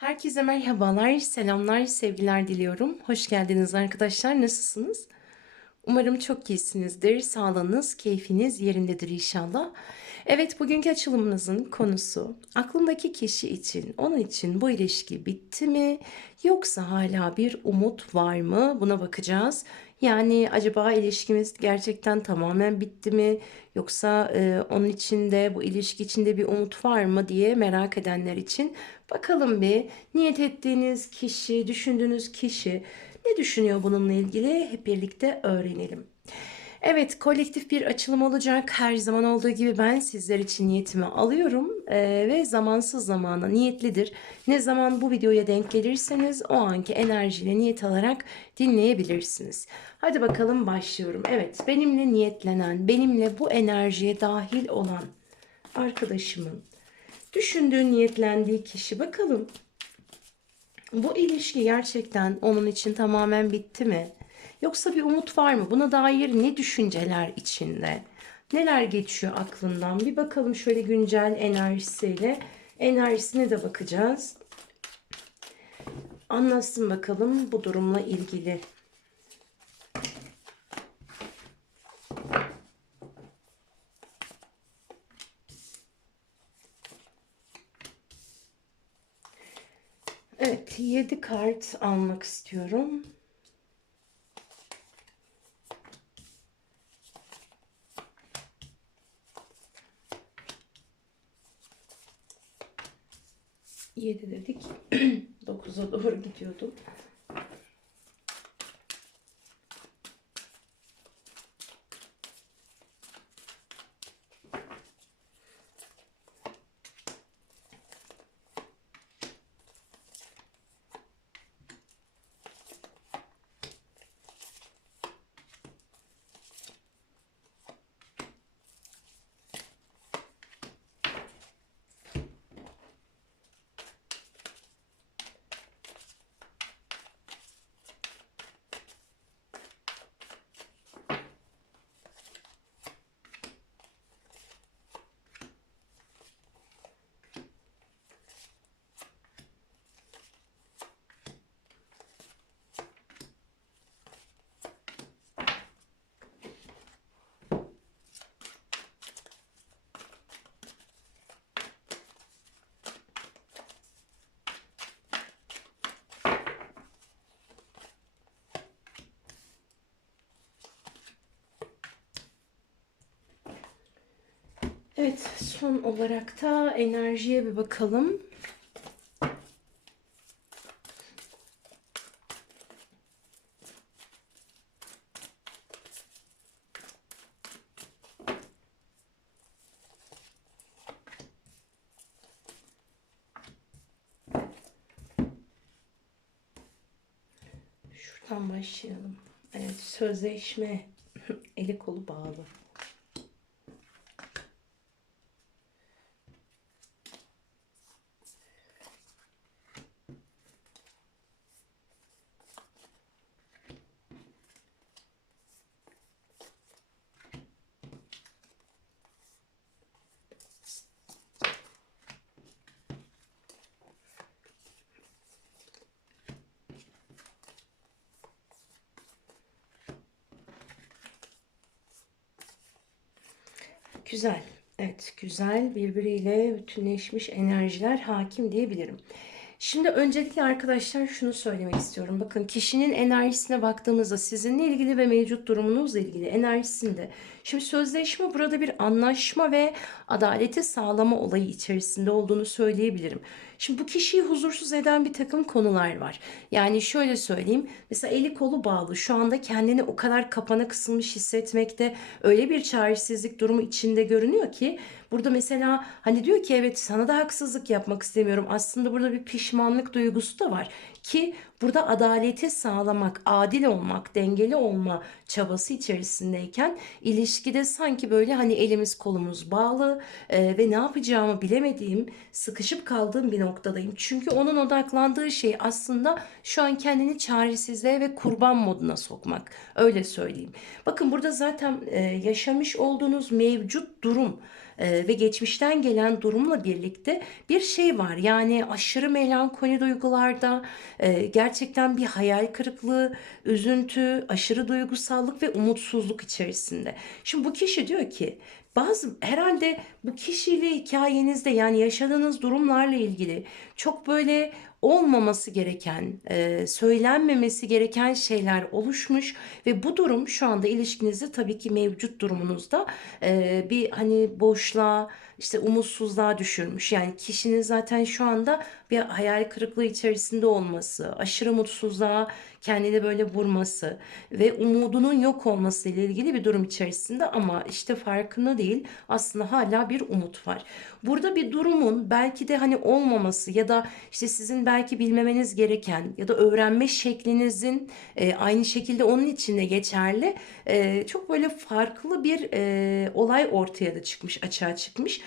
Herkese merhabalar, selamlar, sevgiler diliyorum. Hoş geldiniz arkadaşlar. Nasılsınız? Umarım çok iyisinizdir. Sağlığınız, keyfiniz yerindedir inşallah. Evet, bugünkü açılımımızın konusu aklındaki kişi için, onun için bu ilişki bitti mi yoksa hala bir umut var mı? Buna bakacağız. Yani acaba ilişkimiz gerçekten tamamen bitti mi yoksa e, onun içinde bu ilişki içinde bir umut var mı diye merak edenler için bakalım bir niyet ettiğiniz kişi, düşündüğünüz kişi ne düşünüyor bununla ilgili hep birlikte öğrenelim. Evet, kolektif bir açılım olacak. Her zaman olduğu gibi ben sizler için niyetimi alıyorum Ee, ve zamansız zamana niyetlidir. Ne zaman bu videoya denk gelirseniz o anki enerjiyle niyet alarak dinleyebilirsiniz. Hadi bakalım başlıyorum. Evet, benimle niyetlenen, benimle bu enerjiye dahil olan arkadaşımın düşündüğü, niyetlendiği kişi bakalım. Bu ilişki gerçekten onun için tamamen bitti mi? Yoksa bir umut var mı? Buna dair ne düşünceler içinde? Neler geçiyor aklından? Bir bakalım şöyle güncel enerjisiyle. Enerjisine de bakacağız. Anlatsın bakalım bu durumla ilgili. Evet, 7 kart almak istiyorum. Yedi dedik. 9'a doğru gidiyordum. Evet, son olarak da enerjiye bir bakalım. Şuradan başlayalım. Evet, sözleşme eli kolu bağlı. Güzel. Evet, güzel birbiriyle bütünleşmiş enerjiler hakim diyebilirim. Şimdi öncelikle arkadaşlar şunu söylemek istiyorum. Bakın kişinin enerjisine baktığımızda sizinle ilgili ve mevcut durumunuzla ilgili enerjisinde. Şimdi sözleşme burada bir anlaşma ve adaleti sağlama olayı içerisinde olduğunu söyleyebilirim. Şimdi bu kişiyi huzursuz eden bir takım konular var. Yani şöyle söyleyeyim. Mesela eli kolu bağlı. Şu anda kendini o kadar kapana kısılmış hissetmekte öyle bir çaresizlik durumu içinde görünüyor ki burada mesela hani diyor ki evet sana da haksızlık yapmak istemiyorum. Aslında burada bir pişmanlık duygusu da var ki burada adaleti sağlamak, adil olmak, dengeli olma çabası içerisindeyken ilişkide sanki böyle hani elimiz kolumuz bağlı e, ve ne yapacağımı bilemediğim, sıkışıp kaldığım bir noktadayım. Çünkü onun odaklandığı şey aslında şu an kendini çaresizliğe ve kurban moduna sokmak. Öyle söyleyeyim. Bakın burada zaten e, yaşamış olduğunuz mevcut durum e, ve geçmişten gelen durumla birlikte bir şey var. Yani aşırı melankoli duygularda e, gerçekten bir hayal kırıklığı, üzüntü, aşırı duygusallık ve umutsuzluk içerisinde. Şimdi bu kişi diyor ki bazı herhalde bu kişiyle hikayenizde yani yaşadığınız durumlarla ilgili çok böyle olmaması gereken, e, söylenmemesi gereken şeyler oluşmuş ve bu durum şu anda ilişkinizde tabii ki mevcut durumunuzda e, bir hani boşluğa, işte umutsuzluğa düşürmüş. Yani kişinin zaten şu anda bir hayal kırıklığı içerisinde olması, aşırı mutsuzluğa kendini böyle vurması ve umudunun yok olması ile ilgili bir durum içerisinde ama işte farkında değil. Aslında hala bir umut var. Burada bir durumun belki de hani olmaması ya da işte sizin belki bilmemeniz gereken ya da öğrenme şeklinizin e, aynı şekilde onun içinde geçerli e, çok böyle farklı bir e, olay ortaya da çıkmış, açığa çıkmış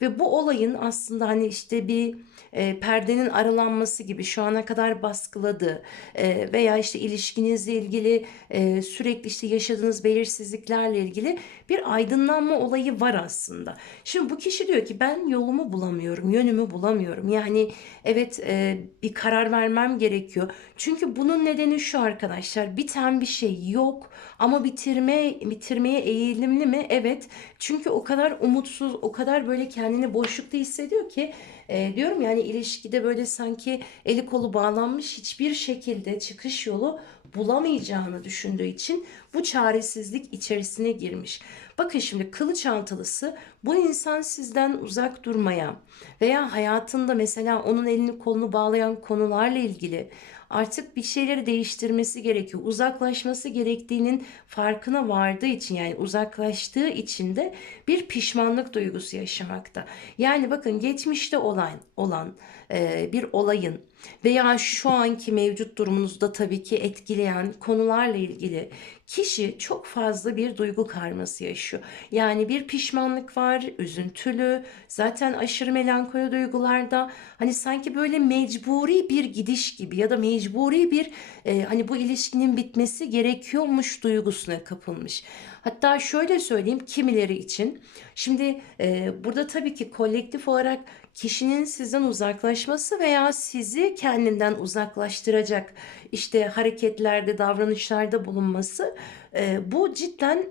ve bu olayın aslında hani işte bir e, perdenin aralanması gibi şu ana kadar baskıladığı e, veya işte ilişkinizle ilgili e, sürekli işte yaşadığınız belirsizliklerle ilgili bir aydınlanma olayı var aslında. Şimdi bu kişi diyor ki ben yolumu bulamıyorum, yönümü bulamıyorum. Yani evet e, bir karar vermem gerekiyor. Çünkü bunun nedeni şu arkadaşlar biten bir şey yok ama bitirme bitirmeye eğilimli mi? Evet. Çünkü o kadar umutsuz, o kadar böyle kendini boşlukta hissediyor ki e, diyorum yani ilişkide böyle sanki eli kolu bağlanmış hiçbir şekilde çıkış yolu bulamayacağını düşündüğü için bu çaresizlik içerisine girmiş. Bakın şimdi kılıç altılısı bu insan sizden uzak durmaya veya hayatında mesela onun elini kolunu bağlayan konularla ilgili artık bir şeyleri değiştirmesi gerekiyor. Uzaklaşması gerektiğinin farkına vardığı için yani uzaklaştığı için de bir pişmanlık duygusu yaşamakta. Yani bakın geçmişte olan olan e, bir olayın veya şu anki mevcut durumunuzda tabii ki etkileyen konularla ilgili kişi çok fazla bir duygu karması yaşıyor. Yani bir pişmanlık var, üzüntülü, zaten aşırı melankoli duygularda hani sanki böyle mecburi bir gidiş gibi ya da mecburi bir e, hani bu ilişkinin bitmesi gerekiyormuş duygusuna kapılmış. Hatta şöyle söyleyeyim kimileri için. Şimdi e, burada tabii ki kolektif olarak kişinin sizden uzaklaşması veya sizi kendinden uzaklaştıracak işte hareketlerde, davranışlarda bulunması e, bu cidden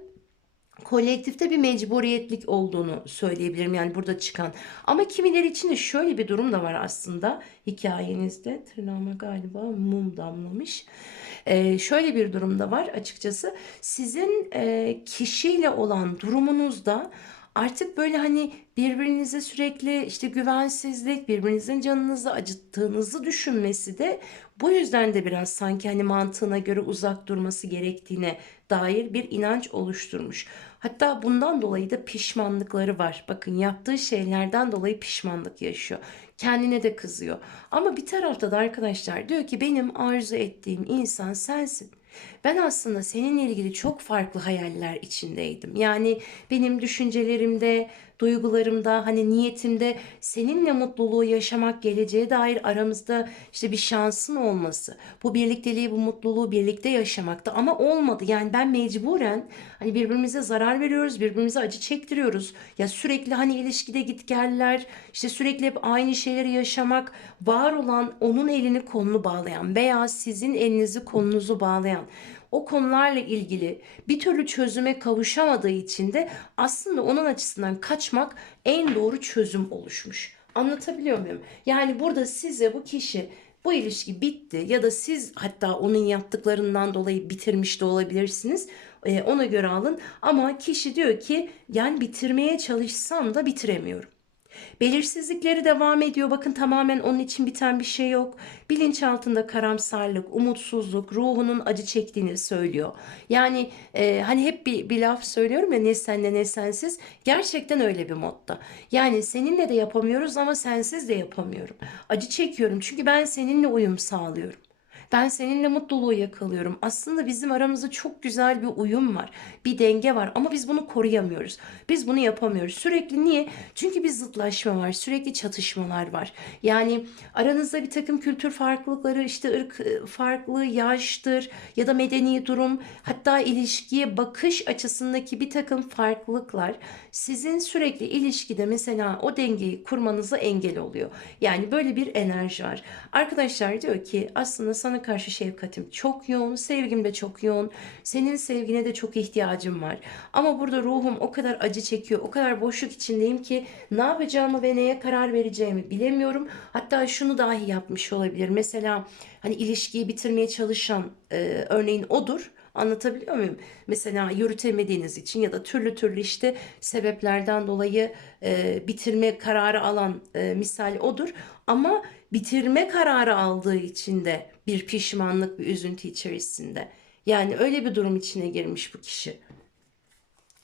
kolektifte bir mecburiyetlik olduğunu söyleyebilirim yani burada çıkan. Ama kimileri için de şöyle bir durum da var aslında hikayenizde. Tırnağıma galiba mum damlamış. Ee, şöyle bir durum da var açıkçası. Sizin e, kişiyle olan durumunuzda artık böyle hani birbirinize sürekli işte güvensizlik, birbirinizin canınızı acıttığınızı düşünmesi de bu yüzden de biraz sanki hani mantığına göre uzak durması gerektiğine dair bir inanç oluşturmuş. Hatta bundan dolayı da pişmanlıkları var. Bakın yaptığı şeylerden dolayı pişmanlık yaşıyor. Kendine de kızıyor. Ama bir tarafta da arkadaşlar diyor ki benim arzu ettiğim insan sensin. Ben aslında seninle ilgili çok farklı hayaller içindeydim. Yani benim düşüncelerimde, duygularımda, hani niyetimde seninle mutluluğu yaşamak, geleceğe dair aramızda işte bir şansın olması. Bu birlikteliği, bu mutluluğu birlikte yaşamakta ama olmadı. Yani ben mecburen hani birbirimize zarar veriyoruz, birbirimize acı çektiriyoruz. Ya sürekli hani ilişkide gitgeller, işte sürekli hep aynı şeyleri yaşamak, var olan onun elini kolunu bağlayan veya sizin elinizi kolunuzu bağlayan o konularla ilgili bir türlü çözüme kavuşamadığı için de aslında onun açısından kaçmak en doğru çözüm oluşmuş. Anlatabiliyor muyum? Yani burada size bu kişi bu ilişki bitti ya da siz hatta onun yaptıklarından dolayı bitirmiş de olabilirsiniz. Ee, ona göre alın ama kişi diyor ki yani bitirmeye çalışsam da bitiremiyorum. Belirsizlikleri devam ediyor. Bakın tamamen onun için biten bir şey yok. Bilinç altında karamsarlık, umutsuzluk, ruhunun acı çektiğini söylüyor. Yani e, hani hep bir, bir laf söylüyorum ya ne senle ne sensiz. Gerçekten öyle bir modda. Yani seninle de yapamıyoruz ama sensiz de yapamıyorum. Acı çekiyorum çünkü ben seninle uyum sağlıyorum. Ben seninle mutluluğu yakalıyorum. Aslında bizim aramızda çok güzel bir uyum var. Bir denge var ama biz bunu koruyamıyoruz. Biz bunu yapamıyoruz. Sürekli niye? Çünkü bir zıtlaşma var. Sürekli çatışmalar var. Yani aranızda bir takım kültür farklılıkları, işte ırk e, farklı, yaştır ya da medeni durum, hatta ilişkiye bakış açısındaki bir takım farklılıklar sizin sürekli ilişkide mesela o dengeyi kurmanıza engel oluyor. Yani böyle bir enerji var. Arkadaşlar diyor ki aslında sana karşı şefkatim çok yoğun, sevgim de çok yoğun. Senin sevgine de çok ihtiyacım var. Ama burada ruhum o kadar acı çekiyor, o kadar boşluk içindeyim ki ne yapacağımı ve neye karar vereceğimi bilemiyorum. Hatta şunu dahi yapmış olabilir. Mesela hani ilişkiyi bitirmeye çalışan e, örneğin odur. Anlatabiliyor muyum? Mesela yürütemediğiniz için ya da türlü türlü işte sebeplerden dolayı e, bitirme kararı alan e, misal odur. Ama bitirme kararı aldığı için de bir pişmanlık, bir üzüntü içerisinde. Yani öyle bir durum içine girmiş bu kişi.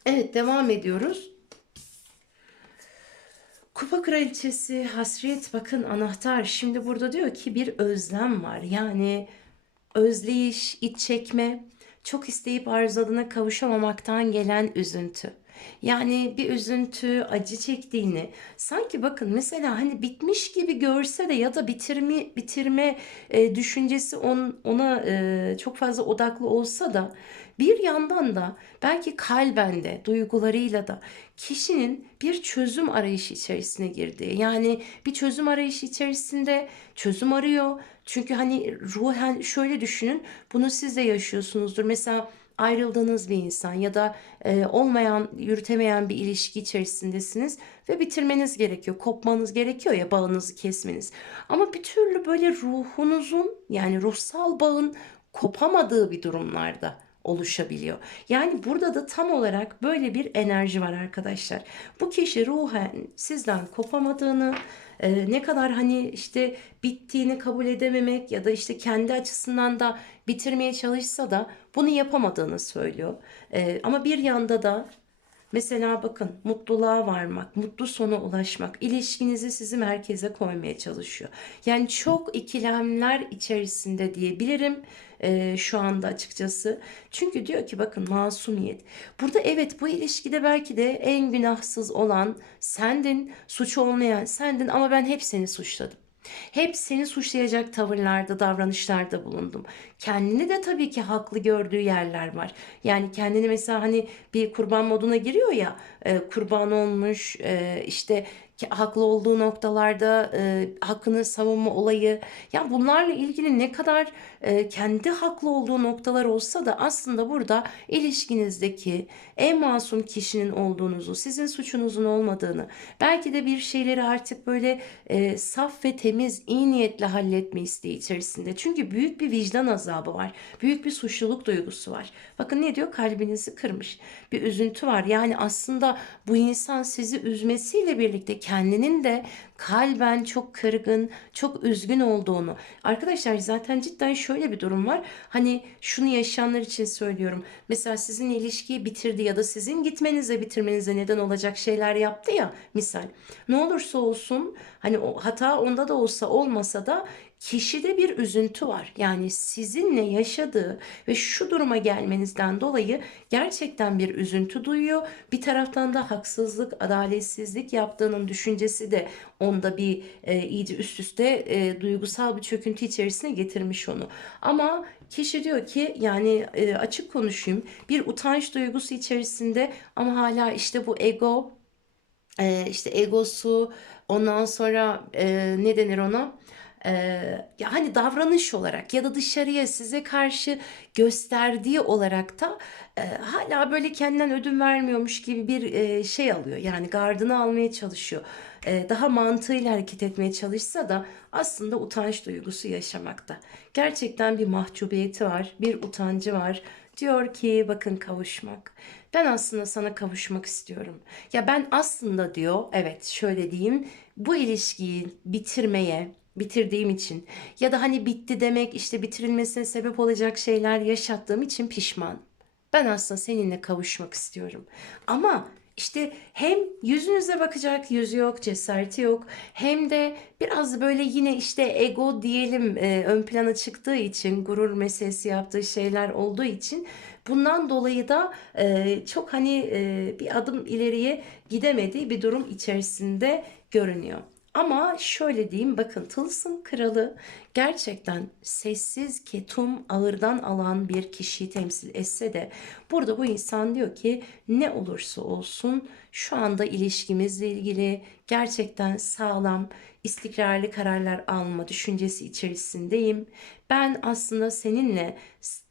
Evet devam ediyoruz. Kupa kraliçesi, hasret bakın anahtar. Şimdi burada diyor ki bir özlem var. Yani özleyiş, iç çekme, çok isteyip arzuladığına kavuşamamaktan gelen üzüntü. Yani bir üzüntü, acı çektiğini, sanki bakın mesela hani bitmiş gibi görse de ya da bitirme bitirme e, düşüncesi on, ona e, çok fazla odaklı olsa da bir yandan da belki kalben de, duygularıyla da kişinin bir çözüm arayışı içerisine girdiği. Yani bir çözüm arayışı içerisinde çözüm arıyor. Çünkü hani ruhen şöyle düşünün, bunu siz de yaşıyorsunuzdur. Mesela ayrıldığınız bir insan ya da e, olmayan, yürütemeyen bir ilişki içerisindesiniz ve bitirmeniz gerekiyor, kopmanız gerekiyor ya bağınızı kesmeniz. Ama bir türlü böyle ruhunuzun yani ruhsal bağın kopamadığı bir durumlarda oluşabiliyor. Yani burada da tam olarak böyle bir enerji var arkadaşlar. Bu kişi ruhen sizden kopamadığını, e, ne kadar hani işte bittiğini kabul edememek ya da işte kendi açısından da bitirmeye çalışsa da bunu yapamadığını söylüyor. E, ama bir yanda da Mesela bakın mutluluğa varmak, mutlu sona ulaşmak, ilişkinizi sizi merkeze koymaya çalışıyor. Yani çok ikilemler içerisinde diyebilirim e, şu anda açıkçası. Çünkü diyor ki bakın masumiyet. Burada evet bu ilişkide belki de en günahsız olan sendin, suç olmayan sendin ama ben hep seni suçladım. Hep seni suçlayacak tavırlarda, davranışlarda bulundum. Kendini de tabii ki haklı gördüğü yerler var. Yani kendini mesela hani bir kurban moduna giriyor ya, e, kurban olmuş, e, işte haklı olduğu noktalarda e, hakkını savunma olayı. Yani bunlarla ilgili ne kadar e, kendi haklı olduğu noktalar olsa da aslında burada ilişkinizdeki en masum kişinin olduğunuzu, sizin suçunuzun olmadığını, belki de bir şeyleri artık böyle e, saf ve temiz, iyi niyetle halletme isteği içerisinde. Çünkü büyük bir vicdan azabı var. Büyük bir suçluluk duygusu var. Bakın ne diyor? Kalbinizi kırmış. Bir üzüntü var. Yani aslında bu insan sizi üzmesiyle birlikte kendinin de kalben çok kırgın, çok üzgün olduğunu. Arkadaşlar zaten cidden şöyle bir durum var. Hani şunu yaşayanlar için söylüyorum. Mesela sizin ilişkiyi bitirdi ya da sizin gitmenize bitirmenize neden olacak şeyler yaptı ya misal. Ne olursa olsun hani o hata onda da olsa olmasa da kişide bir üzüntü var. Yani sizinle yaşadığı ve şu duruma gelmenizden dolayı gerçekten bir üzüntü duyuyor. Bir taraftan da haksızlık, adaletsizlik yaptığının düşüncesi de onda bir e, iyice üst üste e, duygusal bir çöküntü içerisine getirmiş onu. Ama kişi diyor ki yani e, açık konuşayım bir utanç duygusu içerisinde ama hala işte bu ego e, işte egosu ondan sonra e, ne denir ona? Eee, ya hani davranış olarak ya da dışarıya size karşı gösterdiği olarak da eee, hala böyle kendinden ödün vermiyormuş gibi bir eee, şey alıyor. Yani gardını almaya çalışıyor. Eee, daha mantığıyla hareket etmeye çalışsa da aslında utanç duygusu yaşamakta. Gerçekten bir mahcubiyeti var, bir utancı var. Diyor ki bakın kavuşmak. Ben aslında sana kavuşmak istiyorum. Ya ben aslında diyor, evet şöyle diyeyim, bu ilişkiyi bitirmeye bitirdiğim için ya da hani bitti demek işte bitirilmesine sebep olacak şeyler yaşattığım için pişman. Ben aslında seninle kavuşmak istiyorum. Ama işte hem yüzünüze bakacak yüzü yok, cesareti yok. Hem de biraz böyle yine işte ego diyelim e, ön plana çıktığı için, gurur meselesi yaptığı şeyler olduğu için bundan dolayı da e, çok hani e, bir adım ileriye gidemediği bir durum içerisinde görünüyor. Ama şöyle diyeyim bakın Tılsım Kralı gerçekten sessiz, ketum, ağırdan alan bir kişiyi temsil etse de burada bu insan diyor ki ne olursa olsun şu anda ilişkimizle ilgili gerçekten sağlam, istikrarlı kararlar alma düşüncesi içerisindeyim. Ben aslında seninle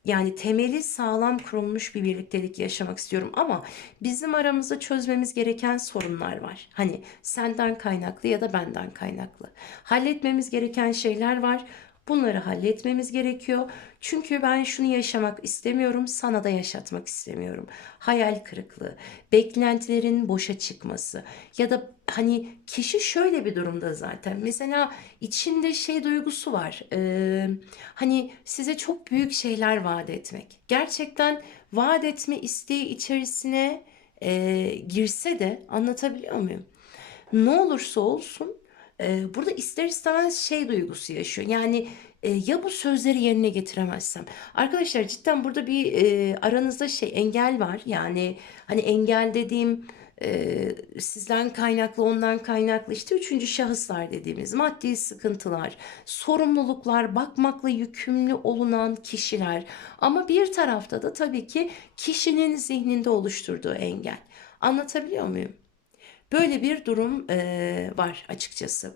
yani temeli sağlam kurulmuş bir birliktelik yaşamak istiyorum ama bizim aramızda çözmemiz gereken sorunlar var. Hani senden kaynaklı ya da benden kaynaklı. Halletmemiz gereken şeyler var. Bunları halletmemiz gerekiyor. Çünkü ben şunu yaşamak istemiyorum, sana da yaşatmak istemiyorum. Hayal kırıklığı, beklentilerin boşa çıkması ya da hani kişi şöyle bir durumda zaten. Mesela içinde şey duygusu var. Ee, hani size çok büyük şeyler vaat etmek. Gerçekten vaat etme isteği içerisine e, girse de anlatabiliyor muyum? Ne olursa olsun burada ister istemez şey duygusu yaşıyor. Yani e, ya bu sözleri yerine getiremezsem. Arkadaşlar cidden burada bir e, aranızda şey engel var. Yani hani engel dediğim e, sizden kaynaklı ondan kaynaklı işte üçüncü şahıslar dediğimiz maddi sıkıntılar, sorumluluklar, bakmakla yükümlü olunan kişiler. Ama bir tarafta da tabii ki kişinin zihninde oluşturduğu engel. Anlatabiliyor muyum? Böyle bir durum e, var açıkçası.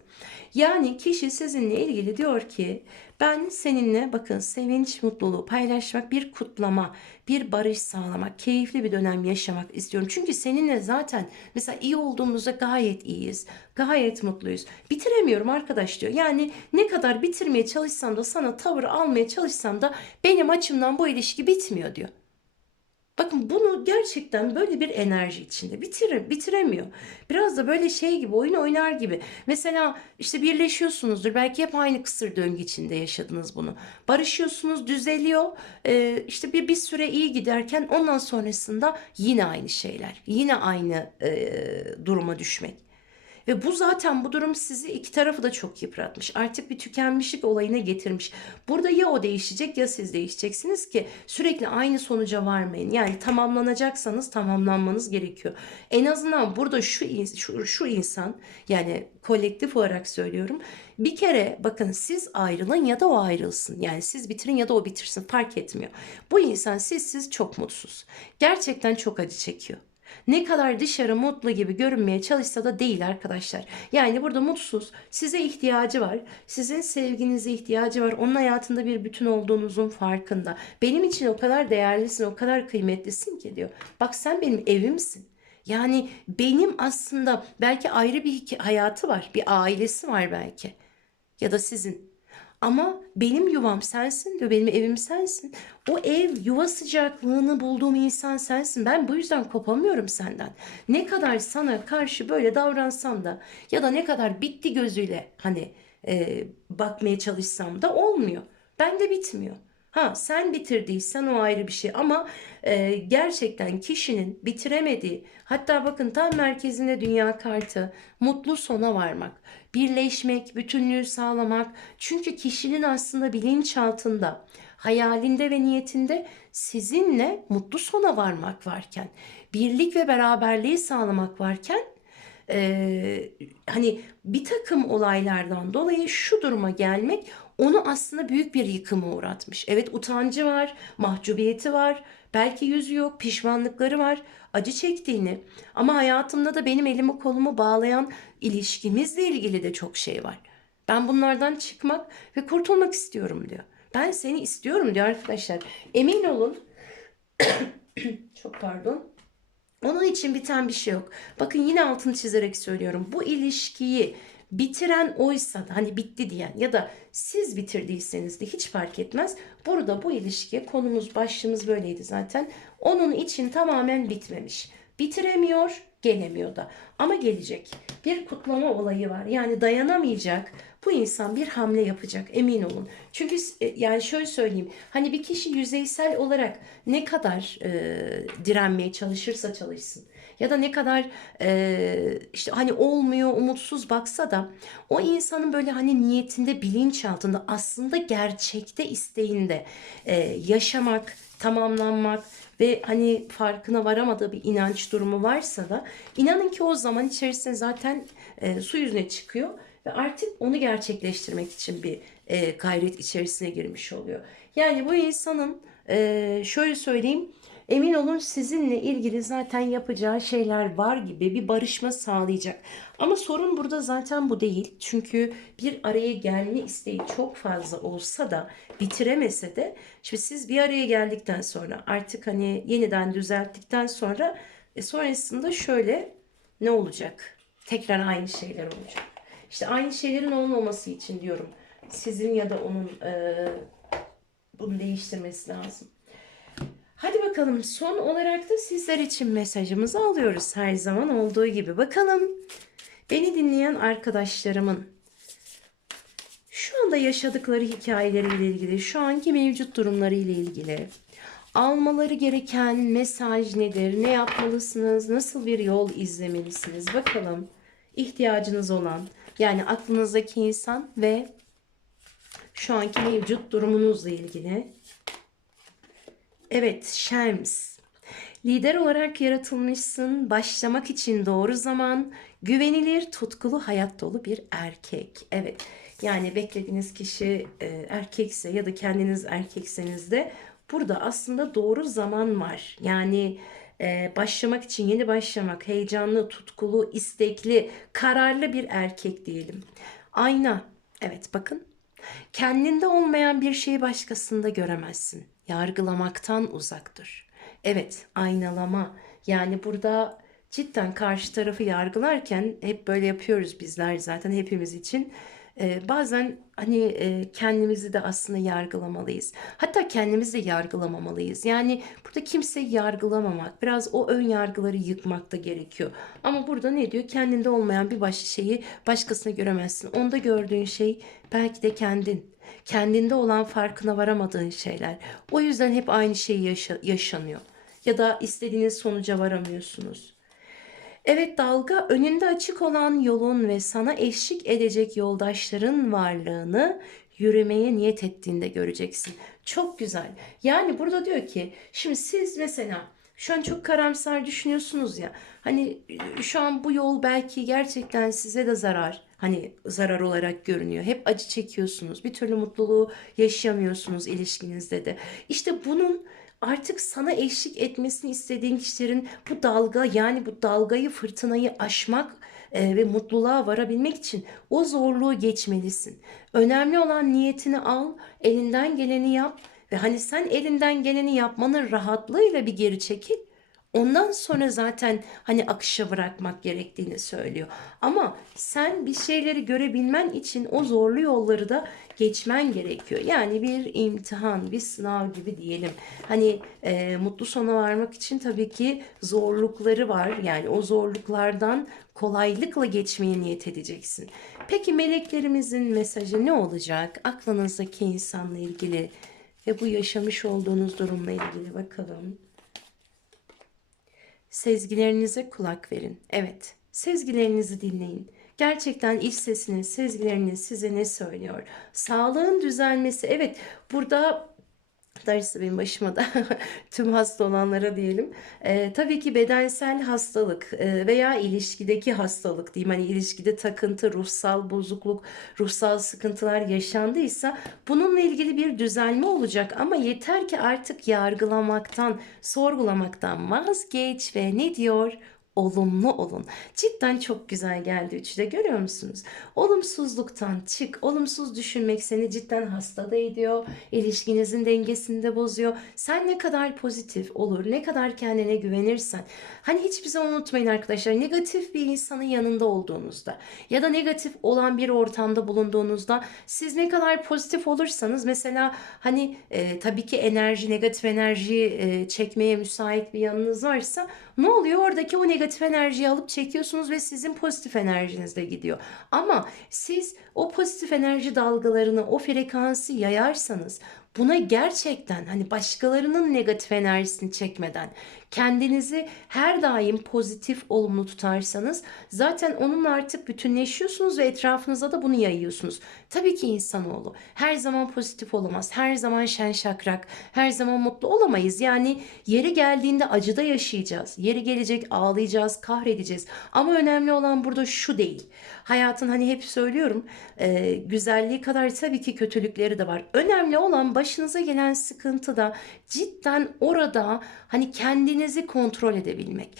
Yani kişi sizinle ilgili diyor ki ben seninle bakın sevinç, mutluluğu paylaşmak, bir kutlama, bir barış sağlamak, keyifli bir dönem yaşamak istiyorum. Çünkü seninle zaten mesela iyi olduğumuzda gayet iyiyiz, gayet mutluyuz. Bitiremiyorum arkadaş diyor. Yani ne kadar bitirmeye çalışsam da sana tavır almaya çalışsam da benim açımdan bu ilişki bitmiyor diyor. Bakın bunu gerçekten böyle bir enerji içinde bitirir, bitiremiyor. Biraz da böyle şey gibi oyun oynar gibi. Mesela işte birleşiyorsunuzdur. Belki hep aynı kısır döngü içinde yaşadınız bunu. Barışıyorsunuz, düzeliyor. Ee, işte bir bir süre iyi giderken ondan sonrasında yine aynı şeyler. Yine aynı e, duruma düşmek. Ve bu zaten bu durum sizi iki tarafı da çok yıpratmış. Artık bir tükenmişlik olayına getirmiş. Burada ya o değişecek ya siz değişeceksiniz ki sürekli aynı sonuca varmayın. Yani tamamlanacaksanız tamamlanmanız gerekiyor. En azından burada şu şu, şu insan yani kolektif olarak söylüyorum. Bir kere bakın siz ayrılın ya da o ayrılsın. Yani siz bitirin ya da o bitirsin fark etmiyor. Bu insan sizsiz çok mutsuz. Gerçekten çok acı çekiyor. Ne kadar dışarı mutlu gibi görünmeye çalışsa da değil arkadaşlar. Yani burada mutsuz, size ihtiyacı var. Sizin sevginize ihtiyacı var. Onun hayatında bir bütün olduğunuzun farkında. Benim için o kadar değerlisin, o kadar kıymetlisin ki diyor. Bak sen benim evimsin. Yani benim aslında belki ayrı bir hayatı var, bir ailesi var belki. Ya da sizin ama benim yuvam sensin diyor. Benim evim sensin. O ev yuva sıcaklığını bulduğum insan sensin. Ben bu yüzden kopamıyorum senden. Ne kadar sana karşı böyle davransam da ya da ne kadar bitti gözüyle hani e, bakmaya çalışsam da olmuyor. Ben de bitmiyor. Ha sen bitirdiysen o ayrı bir şey ama e, gerçekten kişinin bitiremediği hatta bakın tam merkezinde dünya kartı mutlu sona varmak, birleşmek, bütünlüğü sağlamak. Çünkü kişinin aslında bilinçaltında, hayalinde ve niyetinde sizinle mutlu sona varmak varken, birlik ve beraberliği sağlamak varken e, hani bir takım olaylardan dolayı şu duruma gelmek onu aslında büyük bir yıkıma uğratmış. Evet utancı var, mahcubiyeti var, belki yüzü yok, pişmanlıkları var, acı çektiğini ama hayatımda da benim elimi kolumu bağlayan ilişkimizle ilgili de çok şey var. Ben bunlardan çıkmak ve kurtulmak istiyorum diyor. Ben seni istiyorum diyor arkadaşlar. Emin olun. çok pardon. Onun için biten bir şey yok. Bakın yine altını çizerek söylüyorum. Bu ilişkiyi bitiren oysa da hani bitti diyen ya da siz bitirdiyseniz de hiç fark etmez. Burada bu ilişki konumuz başlığımız böyleydi zaten. Onun için tamamen bitmemiş. Bitiremiyor, gelemiyor da. Ama gelecek. Bir kutlama olayı var. Yani dayanamayacak. Bu insan bir hamle yapacak emin olun. Çünkü e, yani şöyle söyleyeyim. Hani bir kişi yüzeysel olarak ne kadar e, direnmeye çalışırsa çalışsın ya da ne kadar e, işte hani olmuyor umutsuz baksa da o insanın böyle hani niyetinde bilinçaltında aslında gerçekte isteğinde e, yaşamak tamamlanmak ve hani farkına varamadığı bir inanç durumu varsa da inanın ki o zaman içerisinde zaten e, su yüzüne çıkıyor ve artık onu gerçekleştirmek için bir e, gayret içerisine girmiş oluyor. Yani bu insanın e, şöyle söyleyeyim emin olun sizinle ilgili zaten yapacağı şeyler var gibi bir barışma sağlayacak. Ama sorun burada zaten bu değil. Çünkü bir araya gelme isteği çok fazla olsa da bitiremese de şimdi siz bir araya geldikten sonra artık hani yeniden düzelttikten sonra e, sonrasında şöyle ne olacak? Tekrar aynı şeyler olacak. İşte aynı şeylerin olmaması için diyorum. Sizin ya da onun e, bunu değiştirmesi lazım. Hadi bakalım son olarak da sizler için mesajımızı alıyoruz her zaman olduğu gibi. Bakalım beni dinleyen arkadaşlarımın şu anda yaşadıkları hikayeleriyle ilgili, şu anki mevcut durumları ile ilgili almaları gereken mesaj nedir? Ne yapmalısınız? Nasıl bir yol izlemelisiniz? Bakalım ihtiyacınız olan yani aklınızdaki insan ve şu anki mevcut durumunuzla ilgili. Evet, Şems. Lider olarak yaratılmışsın. Başlamak için doğru zaman. Güvenilir, tutkulu, hayat dolu bir erkek. Evet. Yani beklediğiniz kişi e, erkekse ya da kendiniz erkekseniz de burada aslında doğru zaman var. Yani e, başlamak için yeni başlamak, heyecanlı, tutkulu, istekli, kararlı bir erkek diyelim. Ayna. Evet bakın. Kendinde olmayan bir şeyi başkasında göremezsin. Yargılamaktan uzaktır. Evet, aynalama. Yani burada cidden karşı tarafı yargılarken hep böyle yapıyoruz bizler zaten hepimiz için. Ee, bazen hani e, kendimizi de aslında yargılamalıyız. Hatta kendimizi de yargılamamalıyız. Yani burada kimseyi yargılamamak, biraz o ön yargıları yıkmak da gerekiyor. Ama burada ne diyor? Kendinde olmayan bir başka şeyi başkasına göremezsin. Onda gördüğün şey belki de kendin. Kendinde olan farkına varamadığın şeyler. O yüzden hep aynı şey yaşa- yaşanıyor. Ya da istediğiniz sonuca varamıyorsunuz. Evet dalga önünde açık olan yolun ve sana eşlik edecek yoldaşların varlığını yürümeye niyet ettiğinde göreceksin. Çok güzel. Yani burada diyor ki şimdi siz mesela şu an çok karamsar düşünüyorsunuz ya. Hani e, şu an bu yol belki gerçekten size de zarar. Hani zarar olarak görünüyor. Hep acı çekiyorsunuz. Bir türlü mutluluğu yaşayamıyorsunuz ilişkinizde de. İşte bunun artık sana eşlik etmesini istediğin kişilerin bu dalga yani bu dalgayı fırtınayı aşmak ve mutluluğa varabilmek için o zorluğu geçmelisin. Önemli olan niyetini al, elinden geleni yap ve hani sen elinden geleni yapmanın rahatlığıyla bir geri çekil. Ondan sonra zaten hani akışa bırakmak gerektiğini söylüyor. Ama sen bir şeyleri görebilmen için o zorlu yolları da geçmen gerekiyor. Yani bir imtihan, bir sınav gibi diyelim. Hani e, mutlu sona varmak için tabii ki zorlukları var. Yani o zorluklardan kolaylıkla geçmeye niyet edeceksin. Peki meleklerimizin mesajı ne olacak? Aklınızdaki insanla ilgili ve bu yaşamış olduğunuz durumla ilgili bakalım. Sezgilerinize kulak verin. Evet, sezgilerinizi dinleyin. Gerçekten iç sesiniz, sezgileriniz size ne söylüyor? Sağlığın düzelmesi. Evet, burada darısı benim başıma da tüm hasta olanlara diyelim. Ee, tabii ki bedensel hastalık e, veya ilişkideki hastalık diyeyim. Hani ilişkide takıntı, ruhsal bozukluk, ruhsal sıkıntılar yaşandıysa bununla ilgili bir düzelme olacak. Ama yeter ki artık yargılamaktan, sorgulamaktan vazgeç ve ne diyor? Olumlu olun. Cidden çok güzel geldi üçte görüyor musunuz? Olumsuzluktan çık. Olumsuz düşünmek seni cidden hasta da ediyor. İlişkinizin dengesini de bozuyor. Sen ne kadar pozitif olur, ne kadar kendine güvenirsen. Hani hiçbir zaman unutmayın arkadaşlar. Negatif bir insanın yanında olduğunuzda ya da negatif olan bir ortamda bulunduğunuzda siz ne kadar pozitif olursanız mesela hani e, tabii ki enerji, negatif enerji e, çekmeye müsait bir yanınız varsa ne oluyor? Oradaki o negatif enerjiyi alıp çekiyorsunuz ve sizin pozitif enerjiniz de gidiyor. Ama siz o pozitif enerji dalgalarını, o frekansı yayarsanız Buna gerçekten hani başkalarının negatif enerjisini çekmeden kendinizi her daim pozitif, olumlu tutarsanız zaten onunla artık bütünleşiyorsunuz ve etrafınıza da bunu yayıyorsunuz. Tabii ki insanoğlu her zaman pozitif olamaz. Her zaman şen şakrak, her zaman mutlu olamayız. Yani yeri geldiğinde acıda yaşayacağız. Yeri gelecek ağlayacağız, kahredeceğiz. Ama önemli olan burada şu değil. Hayatın hani hep söylüyorum e, güzelliği kadar tabii ki kötülükleri de var. Önemli olan başınıza gelen sıkıntıda cidden orada hani kendinizi kontrol edebilmek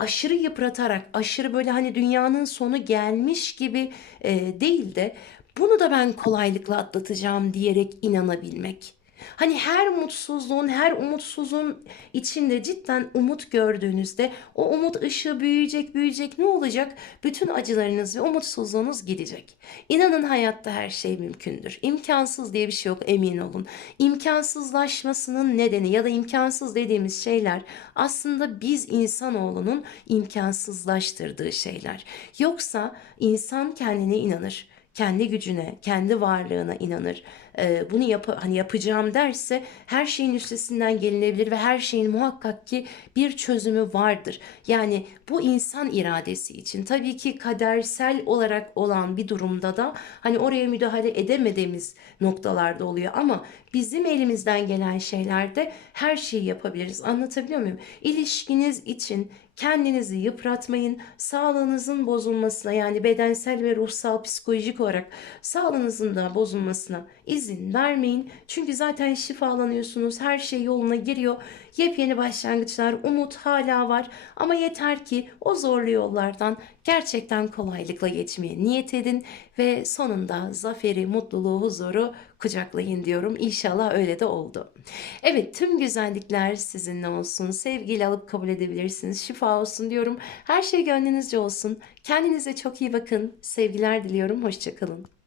aşırı yıpratarak, aşırı böyle hani dünyanın sonu gelmiş gibi e, değil de bunu da ben kolaylıkla atlatacağım diyerek inanabilmek. Hani her mutsuzluğun, her umutsuzluğun içinde cidden umut gördüğünüzde o umut ışığı büyüyecek, büyüyecek. Ne olacak? Bütün acılarınız ve umutsuzluğunuz gidecek. İnanın hayatta her şey mümkündür. İmkansız diye bir şey yok emin olun. İmkansızlaşmasının nedeni ya da imkansız dediğimiz şeyler aslında biz insanoğlunun imkansızlaştırdığı şeyler. Yoksa insan kendine inanır kendi gücüne, kendi varlığına inanır. Ee, bunu yap hani yapacağım derse her şeyin üstesinden gelinebilir ve her şeyin muhakkak ki bir çözümü vardır. Yani bu insan iradesi için tabii ki kadersel olarak olan bir durumda da hani oraya müdahale edemediğimiz noktalarda oluyor ama bizim elimizden gelen şeylerde her şeyi yapabiliriz. Anlatabiliyor muyum? İlişkiniz için kendinizi yıpratmayın. Sağlığınızın bozulmasına yani bedensel ve ruhsal psikolojik olarak sağlığınızın da bozulmasına izin vermeyin. Çünkü zaten şifalanıyorsunuz. Her şey yoluna giriyor. Yepyeni başlangıçlar, umut hala var. Ama yeter ki o zorlu yollardan gerçekten kolaylıkla geçmeye niyet edin ve sonunda zaferi, mutluluğu, huzuru kucaklayın diyorum. İnşallah öyle de oldu. Evet tüm güzellikler sizinle olsun. Sevgiyle alıp kabul edebilirsiniz. Şifa olsun diyorum. Her şey gönlünüzce olsun. Kendinize çok iyi bakın. Sevgiler diliyorum. Hoşçakalın.